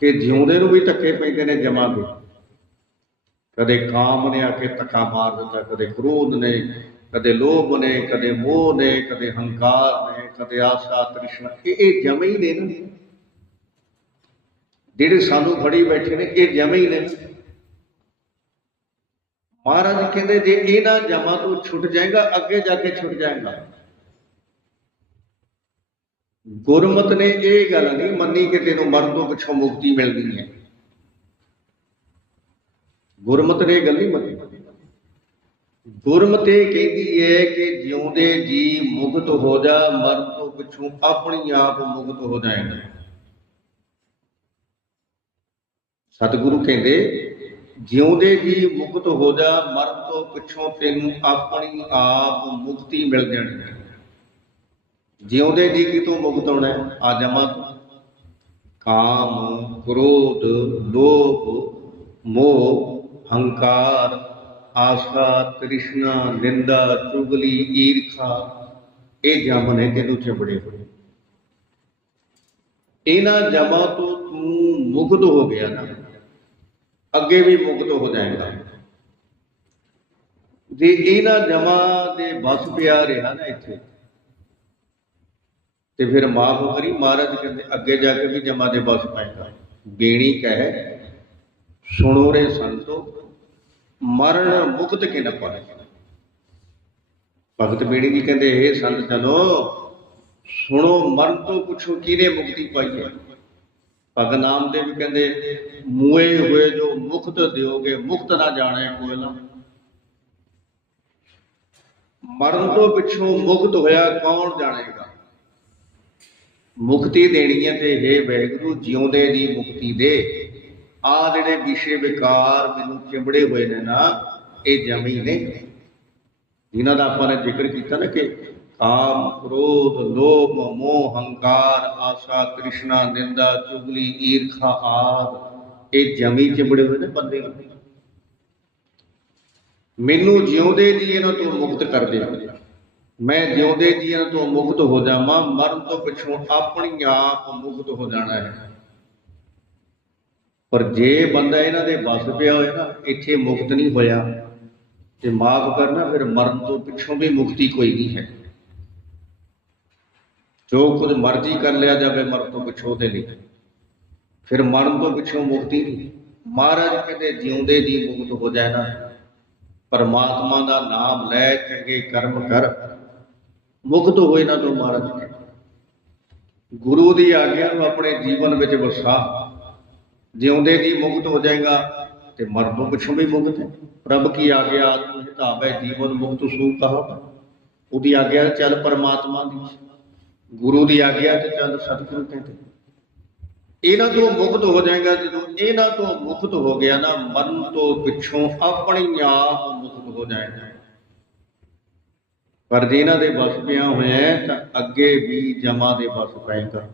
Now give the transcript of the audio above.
ਕਿ ਜਿਉਂਦੇ ਨੂੰ ਵੀ ਧੱਕੇ ਪੈਂਦੇ ਨੇ ਜਮਾਂ ਦੇ। ਕਦੇ ਕਾਮ ਨੇ ਆ ਕੇ ਧੱਕਾ ਮਾਰ ਦਿੱਤਾ, ਕਦੇ ਕ੍ਰੋਧ ਨੇ, ਕਦੇ ਲੋਭ ਨੇ, ਕਦੇ ਮੋਹ ਨੇ, ਕਦੇ ਹੰਕਾਰ ਨੇ, ਕਦੇ ਆਸਾ, ਤ੍ਰਿਸ਼ਨਾ। ਇਹ ਇਹ ਜਮੇ ਹੀ ਨੇ ਨਾ ਜਿਹੜੇ ਸਾਨੂੰ ਫੜੀ ਬੈਠੇ ਨੇ, ਇਹ ਜਮੇ ਹੀ ਨੇ। ਮਹਾਰਾਜ ਕਹਿੰਦੇ, ਜੇ ਇਹਨਾਂ ਜਮਾਂ ਤੋਂ ਛੁੱਟ ਜਾਏਗਾ, ਅੱਗੇ ਜਾ ਕੇ ਛੁੱਟ ਜਾਏਗਾ। ਗੁਰਮਤ ਨੇ ਇਹ ਗੱਲ ਨਹੀਂ ਮੰਨੀ ਕਿ ਤੈਨੂੰ ਮਰਨ ਤੋਂ ਪਿੱਛੋਂ ਮੁਕਤੀ ਮਿਲਦੀ ਹੈ। ਗੁਰਮਤ ਨੇ ਇਹ ਗੱਲ ਨਹੀਂ ਮੰਨੀ। ਗੁਰਮਤ ਇਹ ਕਹਿੰਦੀ ਹੈ ਕਿ ਜਿਉਂਦੇ ਜੀ ਮੁਕਤ ਹੋ ਜਾ, ਮਰਨ ਤੋਂ ਪਿੱਛੋਂ ਆਪਣੀ ਆਪ ਮੁਕਤ ਹੋ ਜਾਏਗਾ। ਸਤਿਗੁਰੂ ਕਹਿੰਦੇ, ਜਿਉਂਦੇ ਜੀ ਮੁਕਤ ਹੋ ਜਾ, ਮਰਨ ਤੋਂ ਪਿੱਛੋਂ ਤੈਨੂੰ ਆਪਣੀ ਆਪ ਮੁਕਤੀ ਮਿਲ ਜਾਣੀ ਹੈ। ਜਿਉਂਦੇ ਜੀ ਕਿਤੋਂ ਮੁਕਤ ਹੋਣਾ ਹੈ? ਆ ਜਮਾ ਕਾਮ, ਕ੍ਰੋਧ, ਲੋਭ, ਮੋਹ, ਹੰਕਾਰ ਆਸਾ ਤ੍ਰਿਸ਼ਨਾ, ਨਿੰਦਾ, ਚੁਗਲੀ, ਈਰਖਾ, ਇਹ ਜਮ ਨੇ ਤੈਨੂੰ ਚਿਬੜੇ ਹੋਏ। ਇਹਨਾਂ ਜਮਾਂ ਤੋਂ ਤੂੰ ਮੁਕਤ ਹੋ ਗਿਆ ਨਾ। ਅੱਗੇ ਵੀ ਮੁਕਤ ਹੋ ਜਾਏਗਾ। ਜੇ ਇਹਨਾਂ ਜਮਾਂ ਦੇ ਬਸ ਪਿਆ ਰਿਹਾ ਨਾ ਇੱਥੇ ਤੇ ਫਿਰ ਮਾਫ ਕਰੀ, ਮਹਾਰਾਜ ਕਹਿੰਦੇ, ਅੱਗੇ ਜਾ ਕੇ ਵੀ ਜਮਾ ਦੇ ਬਸ ਪਾਏਗਾ ਬੇਣੀ ਕਹਿ, ਸੁਣੋ ਰੇ ਸੰਤੋ, ਮਰਨ ਮੁਕਤ ਕੇ ਨ ਪਾਏ? ਭਗਤ ਬੇੜੀ ਜੀ ਕਹਿੰਦੇ ਇਹ ਸੰਤ ਜਨੋ, ਸੁਣੋ, ਮਰਨ ਤੋਂ ਪੁੱਛੋ ਕਿਹਨੇ ਮੁਕਤੀ ਪਾਈ ਹੈ? ਭਗਤ ਨਾਮਦੇਵ ਕਹਿੰਦੇ, ਮੂਏ ਹੋਏ ਜੋ ਮੁਕਤ ਦਿਓਗੇ, ਮੁਕਤ ਨਾ ਜਾਣੇ ਕੋਈ ਨਾ ਮਰਨ ਤੋਂ ਪਿੱਛੋਂ ਮੁਕਤ ਹੋਇਆ ਕੌਣ ਜਾਣੇਗਾ? ਮੁਕਤੀ ਦੇਣੀ ਹੈ ਤੇ हे ਵੈਗੁਰੂ, ਜਿਉਂਦੇ ਦੀ ਮੁਕਤੀ ਦੇ। ਆ ਜਿਹੜੇ ਵਿਸ਼ੇ ਵਿਕਾਰ ਮੈਨੂੰ ਚਿੰਬੜੇ ਹੋਏ ਨੇ ਨਾ, ਇਹ ਜਮੀ ਨੇ। ਜਿਨ੍ਹਾਂ ਦਾ ਆਪਾਂ ਨੇ ਜ਼ਿਕਰ ਕੀਤਾ ਨਾ ਕਿ ਕਾਮ, ਕ੍ਰੋਧ, ਲੋਭ, ਮੋਹ, ਹੰਕਾਰ, ਆਸਾ, ਕ੍ਰਿਸ਼ਨਾ, ਨਿੰਦਾ, ਚੁਗਲੀ, ਈਰਖਾ ਆਦ, ਇਹ ਜਮੀ ਚਿੰਬੜੇ ਹੋਏ ਨੇ ਬੰਦੇ। ਨੂੰ ਮੈਨੂੰ ਜਿਉਂਦੇ ਜੀ ਇਹਨਾਂ ਤੋਂ ਮੁਕਤ ਕਰ ਦੇ ਮੈਂ ਜਿਉਂਦੇ ਜੀ ਇਹਨਾਂ ਤੋਂ ਮੁਕਤ ਹੋ ਜਾਵਾਂ, ਮਰਨ ਤੋਂ ਪਿੱਛੋਂ ਆਪਣੀ ਆਪ ਮੁਕਤ ਹੋ ਜਾਣਾ ਹੈ। ਪਰ ਜੇ ਬੰਦਾ ਇਹਨਾਂ ਦੇ ਵੱਸ ਪਿਆ ਹੋਇਆ ਨਾ, ਇੱਥੇ ਮੁਕਤ ਨਹੀਂ ਹੋਇਆ, ਤੇ ਮਾਫ ਕਰਨਾ, ਫਿਰ ਮਰਨ ਤੋਂ ਪਿੱਛੋਂ ਵੀ ਮੁਕਤੀ ਕੋਈ ਨਹੀਂ ਹੈ। ਜੋ ਕੁਝ ਮਰਜ਼ੀ ਕਰ ਲਿਆ ਜਾਵੇ, ਮਰਨ ਤੋਂ ਪਿੱਛੋਂ ਤੇ ਲਈ ਫਿਰ ਮਰਨ ਤੋਂ ਪਿੱਛੋਂ ਮੁਕਤੀ ਨਹੀਂ। ਮਹਾਰਾਜ ਕਹਿੰਦੇ, ਜਿਉਂਦੇ ਦੀ ਮੁਕਤ ਹੋ ਜਾਏ ਨਾ ਪਰਮਾਤਮਾ ਦਾ ਨਾਮ ਲੈ, ਚੰਗੇ ਕਰਮ ਕਰ। ਮੁਕਤ ਹੋਏ ਨਾ ਤੋਂ ਮਹਾਰਾਜ। ਗੁਰੂ ਦੀ ਆਗਿਆ ਨੂੰ ਆਪਣੇ ਜੀਵਨ ਵਿੱਚ ਵਸਾ। ਜਿਉਂਦੇ ਦੀ ਮੁਕਤ ਹੋ ਜਾਏਗਾ ਤੇ ਮਰਨ ਤੋਂ ਪਿੱਛੋਂ ਵੀ ਮੁਕਤ ਹੈ। ਪ੍ਰਭ ਕੀ ਆਗਿਆ ਆਤਮ ਹਿਤਾਵੇ ਜੀਵਨ ਮੁਕਤ ਸੂ ਕਹਾ। ਉਹਦੀ ਆਗਿਆ ਚੱਲ ਪਰਮਾਤਮਾ ਦੀ। ਗੁਰੂ ਦੀ ਆਗਿਆ ਤੇ ਚੱਲ ਸਤਿਗੁਰੂ ਕਹਿੰਦੇ ਇਹਨਾਂ ਤੋਂ ਮੁਕਤ ਹੋ ਜਾਏਗਾ ਜਦੋਂ ਇਹਨਾਂ ਤੋਂ ਮੁਕਤ ਹੋ ਗਿਆ ਨਾ, ਮਰਨ ਤੋਂ ਪਿੱਛੋਂ ਆਪਣੀ ਆਪ ਮੁਕਤ ਹੋ ਜਾਏਗਾ। ਪਰ ਜੇ ਇਹਨਾਂ ਦੇ ਵਸ ਪਿਆ ਹੋਇਆ ਤਾਂ ਅੱਗੇ ਵੀ ਜਮਾ ਦੇ ਵਸ ਪਏਗਾ।